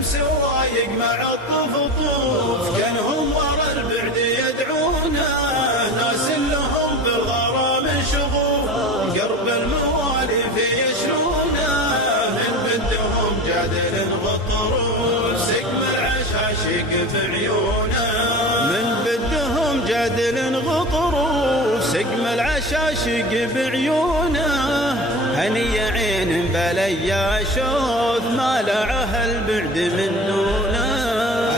الجمس وايق مع الطفطوف كانهم ورا البعد يدعونه ناس لهم بالغرام شغوف قرب الموالف يشرونه من بدهم جادل غطروف سقم العشاشق بعيونه من بدهم جادل غطروف سقم العشاشق بعيونه هني عين بلي شوف ما لعه البعد من دونه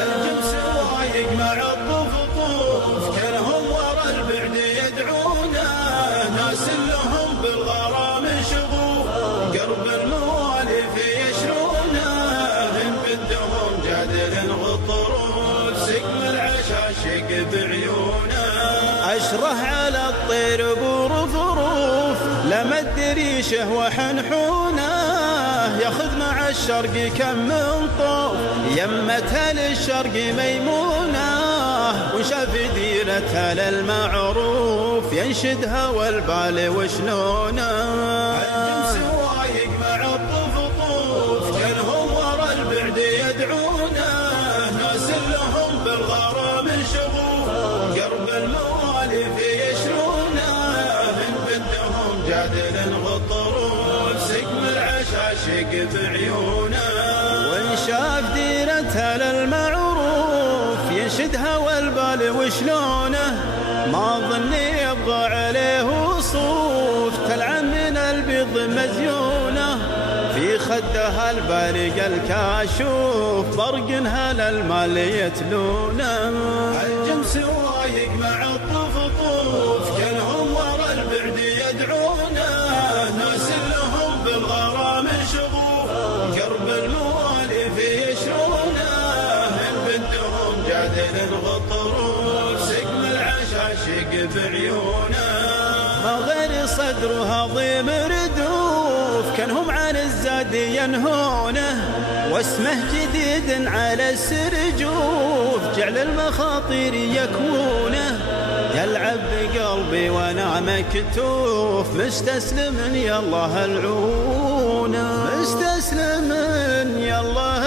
الجمس وايق مع الطفطوف كانهم ورا البعد يدعونه ناس لهم بالغرام شغوف قرب الموالف يشرونه من بدهم جادل غطروف سقم العشاشق بعيونه أشره على الطير برفروف لمد ريشه وحنحونه ياخذ مع الشرق كم من طوف يمتها للشرق ميمونه وشاف ديرتها للمعروف ينشدها والبال وشلونه الجمس وايق مع الطفطوف كانهم ورا البعد يدعونه ناس لهم بالغرام شغوف قرب الموالف يشرونه من بدهم جادل غطروف سقم العشاشق بعيونه وان شاف ديرتها للمعروف ينشدها والبال وشلونه ما ظني يبغى عليه وصوف تلعن من البيض مزيونه في خدها البارق الكاشوف برقنها للمال يتلونه الجمس وايق مع الطفطوف كانهم ورا البعد يدعونه ناس لهم بالغرام شغوف قرب الموالف يشرونه من بدهم جادل غطروف سقم العشاشق بعيونه ما غير صدرها ضيم ردوف كانهم عن الزاد ينهونه واسمه جديد على السرجوف جعل المخاطر يكونه يلعب بقلبي وانا مكتوف مستسلم يا الله العونه مستسلم يا الله